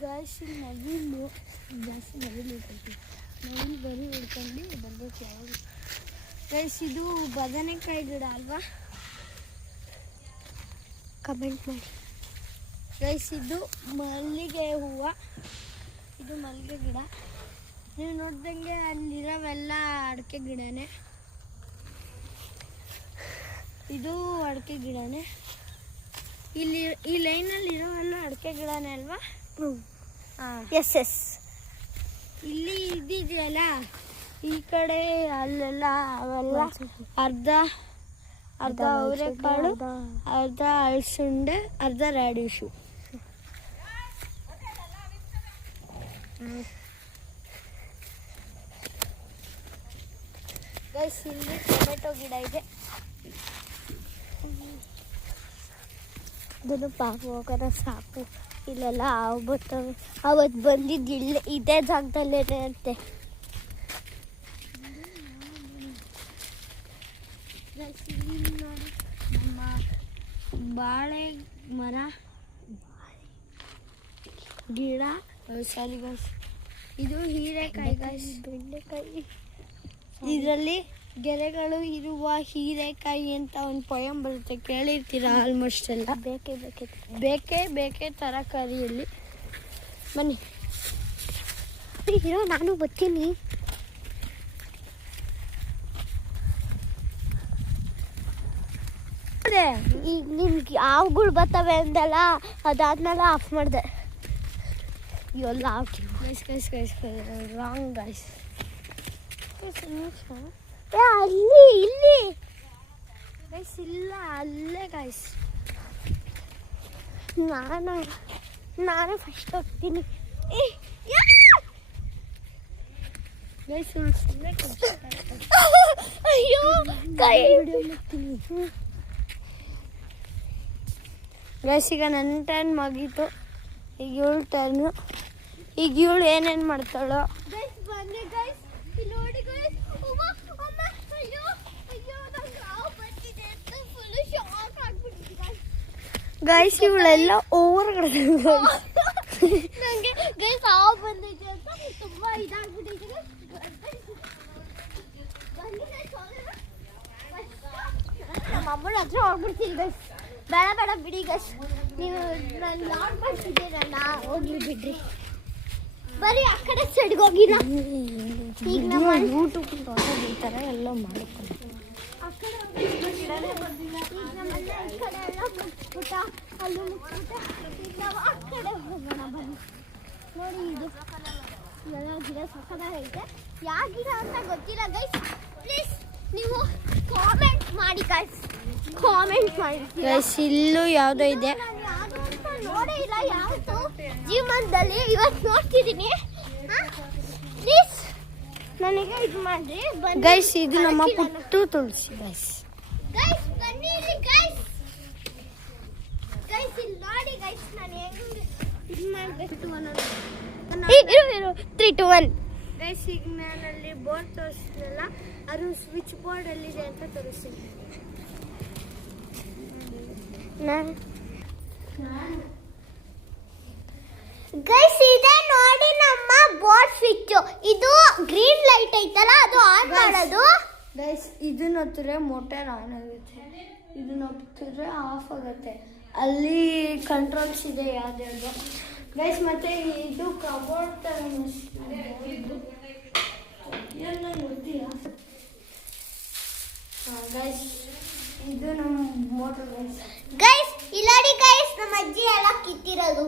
Guys ನವಿಲು ಜಾಸ್ತಿ ನವಿಲು ಬರೀ ಹಿಡ್ಕೊಂಡು ಬರಬೇಕು ಯಾವಾಗ. ಗೈಸ್ ಇದು ಬದನೆಕಾಯಿ ಗಿಡ ಅಲ್ವಾ? ಕಮೆಂಟ್ ಮಾಡಿ. ಗೈಸ್ ಇದು ಮಲ್ಲಿಗೆ ಹೂವು, ಇದು ಮಲ್ಲಿಗೆ ಗಿಡ. ನೀವು ನೋಡ್ದಂಗೆ ಅಲ್ಲಿರೋವೆಲ್ಲ ಅಡಿಕೆ ಗಿಡನೇ. ಇದು ಅಡಿಕೆ ಗಿಡನೇ. ಇಲ್ಲಿ ಈ ಲೈನಲ್ಲಿ ಇರೋವೆಲ್ಲ ಅಡಿಕೆ ಗಿಡನೇ ಅಲ್ವಾ? Yes yes. ಇಲ್ಲಿ ಇದಿದೆಯಲ್ಲ ಈ ಕಡೆ ಅಲ್ಲೆಲ್ಲ ಅವೆಲ್ಲ ಅರ್ಧ ಅರ್ಧ ಅವರೆಕಾಳು, ಅರ್ಧ ಅಳಸುಂಡೆ, ಅರ್ಧ ರ್ಯಾಡಿಶು. ಗೈಸ್ ಇಲ್ಲಿ ಟೊಮೆಟೊ ಗಿಡ ಇದೆ. ಅದನ್ನು ಪಾಪ ಹೋಗೋಣ ಸಾಕು. ಇಲ್ಲೆಲ್ಲ ಆಗ್ಬಿಡ್ತವೆ. ಅವತ್ತು ಬಂದಿದ್ದು ಇದೇ ಜಾಗದಲ್ಲೇನೆ ಅಂತೆ. ನಮ್ಮ ಬಾಳೆ ಮರ ಗಿಡ. ಸಾರಿ ಗಾಯ್ಸ್, ಇದು ಹೀರೆಕಾಯಿ ಗಾಯ್ಸ್, ಬೆಂಡೆಕಾಯಿ. ಇದರಲ್ಲಿ ಗೆರೆಗಳು ಇರುವ ಹೀರೆಕಾಯಿ ಅಂತ ಒಂದು ಪೊಯಮ್ ಬರುತ್ತೆ, ಕೇಳಿರ್ತೀರ ಆಲ್ಮೋಸ್ಟ್ ಎಲ್ಲ. ಬೇಕೇ ತರಕಾರಿಯಲ್ಲಿ. ಬನ್ನಿ ಹೀರೋ, ನಾನು ಬರ್ತೀನಿ. ಈಗ ನಿಮ್ಗೆ ಹಾವುಗಳು ಬರ್ತವೆ ಅಂದಲ್ಲ, ಅದಾದ್ಮೇಲೆ ಆಫ್ ಮಾಡಿದೆ. ಎಲ್ಲ ರಾಂಗ್ ಗಾಯ್ಸ್. ಅಲ್ಲಿ ಇಲ್ಲಿ ಗೈಸ್ ಇಲ್ಲ, ಅಲ್ಲೇ ಗಾಯ್ಸ್. ನಾನು ಫಸ್ಟ್ ಹೋಗ್ತೀನಿ ಗೈಸ್. ಅಯ್ಯೋ ಕೈ ಗೈಸ್. ಈಗ ನನ್ನ ಟರ್ನ್ ಮುಗೀತು, ಈಗ ಇವಳು ಟರ್ನು. ಈಗ ಇವಳು ಏನೇನು ಮಾಡ್ತಾಳೋ. ಗೈಸ್ ಇವಳೆಲ್ಲ ಓವರ್ ಕಡೆ ನನಗೆ ಗೈಸ್ ಹಾವು ಬಂದೈತೆ ಅಂತ ತುಂಬಾ ಇದಾಗ್ಬಿಟ್ಟಿದೆ. ನಮ್ಮ ಅಮ್ಮನ ಹತ್ರ ಹೋಗ್ಬಿಡ್ತೀನಿ ಗೈಸ್. ಬೇಡ ಬಿಡಿ ಗೈಸ್, ನೀವು ನಾನು ಲಾಕ್ ಮಾಡ್ತಿದ್ದೀರಲ್ಲ, ಹೋಗ್ಲಿ ಬಿಡ್ರಿ. ಬರೀ ಆ ಕಡೆ ಸೈಡ್ಗೆ ಹೋಗಿಲ್ಲ. ಈಗ ನಮ್ಮ ಯೂಟ್ಯೂಬ್ ಬಿಡ್ತಾರೆ ಎಲ್ಲ ಮಾಡ್ಕೊಂಡು ಆ ಕಡೆ ಮುಚ್ಬಿಟ್ಟ, ಅಲ್ಲೂ ಮುಚ್ಬಿಟ್ಟ. ಈಗ ನಾವು ಆ ಕಡೆ ಹೋಗೋಣ ಬನ್ನಿ. ನೋಡಿ ಇದು ಎಲ್ಲ ಗಿಡ ಸಕ್ಕದಾಗೈತೆ. ಯಾವ ಗಿಡ ಅಂತ ಗೊತ್ತಿಲ್ಲ ಗೈಸ್. ಪ್ಲೀಸ್ ನೀವು ಕಾಮೆಂಟ್ ಮಾಡಿ ಗೈಸ್, ಕಾಮೆಂಟ್ ಮಾಡಿ ಗೈಸ್. ಇಲ್ಲೂ ಯಾವುದೋ ಇದೆ, ಯಾವುದು ಅಂತ ನೋಡೇ ಇಲ್ಲ ಯಾವುದು ಜೀವನದಲ್ಲಿ. ಇವತ್ತು ನೋಡ್ತಿದ್ದೀನಿ. ಪ್ಲೀಸ್ ನನಗೆ ಇದು ಮಾಡ್ರಿ ಗೈಸ್. ಇದು ನಮ್ಮ ಪುಟ್ಟು ತುಳಸಿ ಗೈಸ್. ಗೈಸ್ ಬನ್ನಿ ಇಲ್ಲಿ ಗೈಸ್. ಗೈಸ್ ಇಲ್ಲಿ ನೋಡಿ ಗೈಸ್, ನಾನು ಹೆಂಗೆ ಇದು ಮಾಡಬೇಕು ಅನ್ನೋದು. 3, 2, 1 ಗೈಸ್. ಈಗ ನಾನಲ್ಲಿ ಬೋರ್ಡ್ ತೋರಿಸಿದ್ನಲ್ಲ, ಅದು ಸ್ವಿಚ್ ಬೋರ್ಡ್ ಎಲ್ಲಿದೆ ಅಂತ ತೋರಿಸ್ತೀನಿ. ಗೈಸ್ ಇದೆ ನೋಡಿ ನಮ್ಮ ಬೋರ್ಡ್ ಸ್ವಿಚ್. ಇದು ಗ್ರೀನ್ ಲೈಟ್ ಐತಲ್ಲ, ಅದು ಆನ್ ಮಾಡೋದು ಗೈಸ್. ಇದನ್ನ ಹತ್ತಿರ ಮೋಟರ್ ಆನ್ ಆಗುತ್ತೆ, ಇದನ್ನ ಹತ್ತಿರ ಆಫ್ ಆಗುತ್ತೆ. ಅಲ್ಲಿ ಕಂಟ್ರೋಲ್ಸ್ ಇದೆ ಯಾವ್ದು ಗೈಸ್. ಮತ್ತೆ ಇದು ಕಬೋರ್ಡ್ ತರ ಗೊತ್ತಿಲ್ಲ ಗೈಸ್. ಇದು ನಮ್ಮ ಮೋಟರ್ ಗೈಸ್. ಗೈಸ್ ಇಲ್ಲಡಿ ಗೈಸ್, ನಮ್ಮ ಅಜ್ಜಿ ಎಲ್ಲ ಕಿತ್ತಿರೋದು.